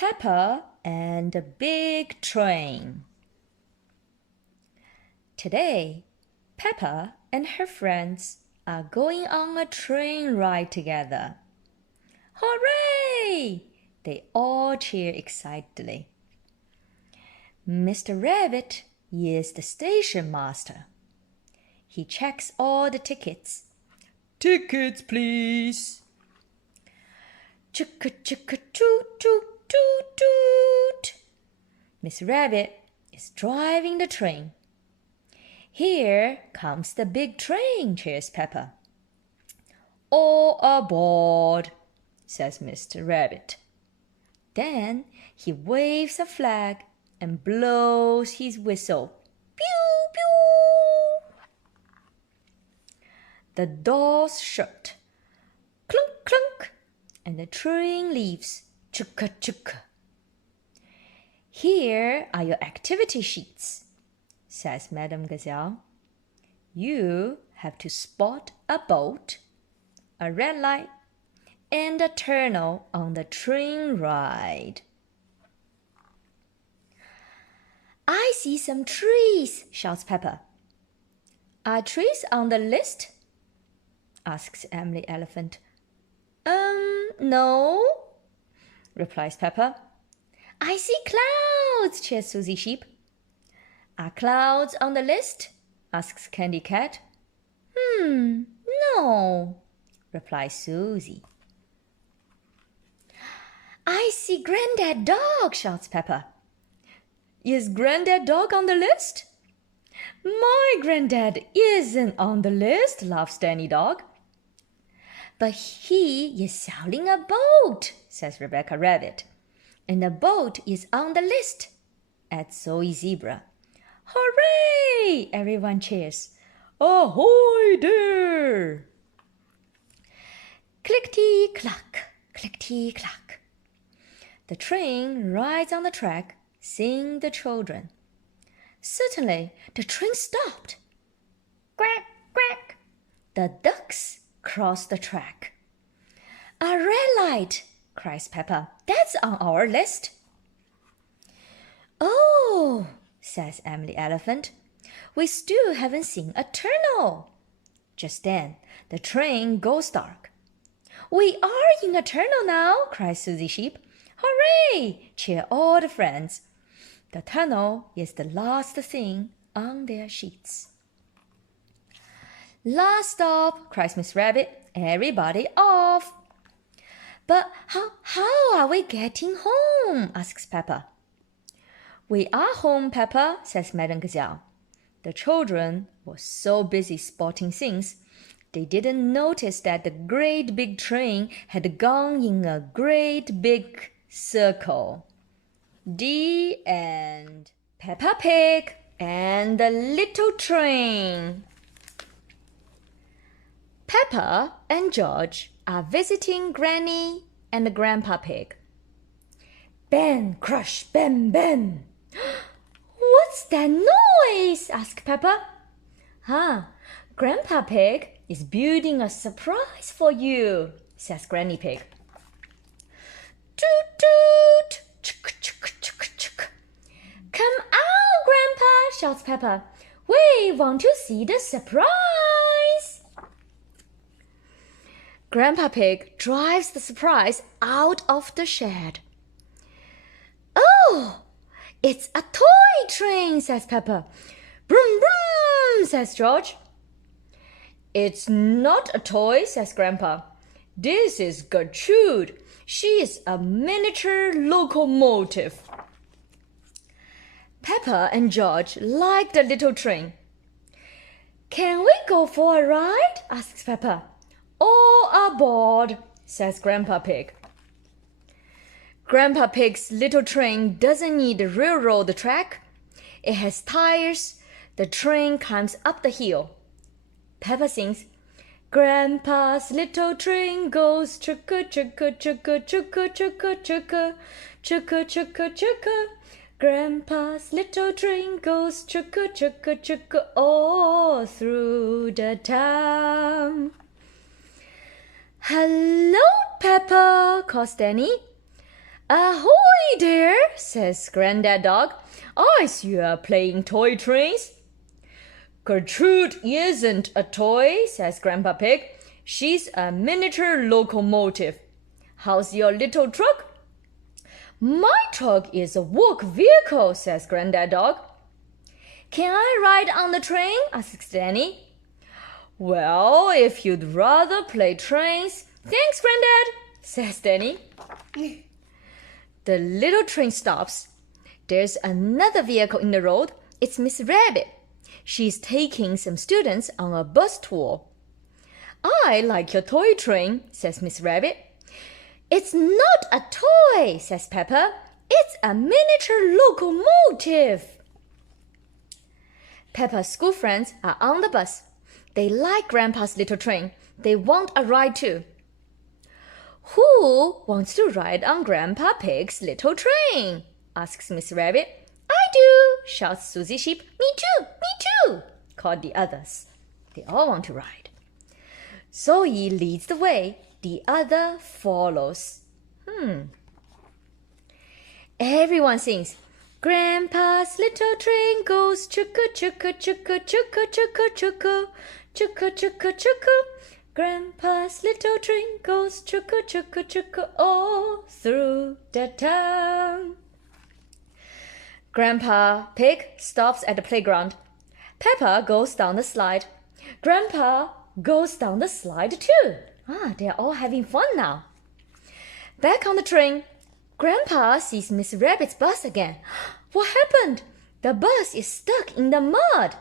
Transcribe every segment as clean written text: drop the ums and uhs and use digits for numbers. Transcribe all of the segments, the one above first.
Peppa and the Big Train. Today, Peppa and her friends are going on a train ride together. Hooray! They all cheer excitedly. Mr. Rabbit is the station master. He checks all the tickets. Tickets, please. Chicka chicka toot toot toot toot. Miss Rabbit is driving the train. Here comes the big train, cheers Peppa. All aboard, says Mr. Rabbit. Then he waves a flag and blows his whistle. Pew, pew. The doors shut. Clunk, clunk. And the train leaves. Chukka, chukka. Here are your activity sheets, says Madame Gazelle. You have to spot a boat, a red light, and a tunnel on the train ride. I see some trees, shouts Peppa. Are trees on the list? Asks Emily Elephant. No, replies Peppa. I see clouds, cheers Susie Sheep. Are clouds on the list? Asks Candy Cat. No, replies Susie. I see Granddad Dog, shouts Peppa. Is Granddad Dog on the list? My Granddad isn't on the list, laughs Danny Dog. But he is sailing a boat, says Rebecca Rabbit. And the boat is on the list, adds Zoe Zebra. Hooray! Everyone cheers. Ahoy there! Clickety-clack, clickety-clack. The train rides on the track, sing the children. Suddenly, the train stopped. Quack, quack. The ducks cross the track. A red light, cries Peppa. That's on our list. Oh, says Emily Elephant. We still haven't seen a tunnel. Just then, the train goes dark. We are in a tunnel now, cries Susie Sheep. Hooray! Cheer all the friends. The tunnel is the last thing on their sheets. Last stop, cries Miss Rabbit. Everybody off. But how are we getting home? Asks Peppa. We are home, Peppa, says Madame Gazelle. The children were so busy spotting things, they didn't notice that the great big train had gone in a great big circle. The end. Peppa Pig and the Little Train. Peppa and George are visiting Granny and Grandpa Pig. Bang, crush, bang, bang. What's that noise? Asked Peppa. Grandpa Pig is building a surprise for you, says Granny Pig. Toot toot! Chuk, chuk, chuk, chuk. Come out, Grandpa, shouts Peppa. We want to see the surprise. Grandpa Pig drives the surprise out of the shed. Oh, it's a toy train, says Peppa. Broom, broom, says George. It's not a toy, says Grandpa. This is Gertrude. She is a miniature locomotive. Peppa and George like the little train. Can we go for a ride? Asks Peppa. All aboard, says Grandpa Pig. Grandpa Pig's little train doesn't need a railroad track. It has tires. The train climbs up the hill. Peppa sings, Grandpa's little train goes chugga chugga chugga chugga chugga chugga chugga chugga chugga. Grandpa's little train goes chugga chugga chugga all through the town. Hello, Peppa, calls Danny. Ahoy there, says Granddad Dog. I see you are playing toy trains. Gertrude isn't a toy, says Grandpa Pig. She's a miniature locomotive. How's your little truck? My truck is a work vehicle, says Granddad Dog. Can I ride on the train? asks Danny. Well, if you'd rather play trains, thanks, Granddad, says Danny. The little train stops. There's another vehicle in the road. It's Miss Rabbit. She's taking some students on a bus tour. I like your toy train, says Miss Rabbit. It's not a toy, says Peppa. It's a miniature locomotive. Peppa's school friends are on the bus. They like Grandpa's little train. They want a ride too. Who wants to ride on Grandpa Pig's little train? asks Miss Rabbit. I do, shouts Susie Sheep. Me too, called the others. They all want to ride. Zoe leads the way. The other follows. Everyone sings. Grandpa's little train goes chugga chugga chugga chugga chugga chugga chugga chugga chugga. Grandpa's little train goes chugga chugga chugga all through the town. Grandpa Pig stops at the playground. Peppa goes down the slide. Grandpa goes down the slide too. They're all having fun now. Back on the train, Grandpa sees Miss Rabbit's bus again. What happened? The bus is stuck in the mud.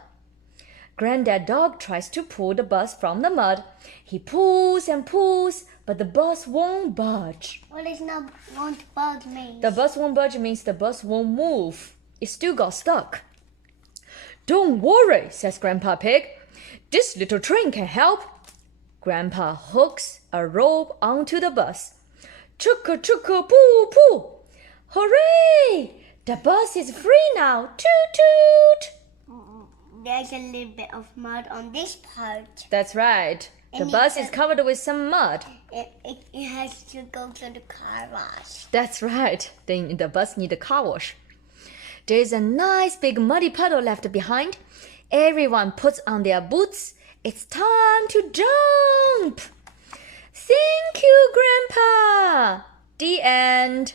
Granddad Dog tries to pull the bus from the mud. He pulls and pulls, but the bus won't budge. What does not won't budge mean? The bus won't budge means the bus won't move. It still got stuck. Don't worry, says Grandpa Pig. This little train can help. Grandpa hooks a rope onto the bus. Chugga chugga poo poo. Hooray! The bus is free now. Toot toot. There's a little bit of mud on this part. That's right. The bus is covered with some mud. It has to go to the car wash. That's right. Then the bus needs a car wash. There's a nice big muddy puddle left behind. Everyone puts on their boots. It's time to jump. Thank you, Grandpa. The end.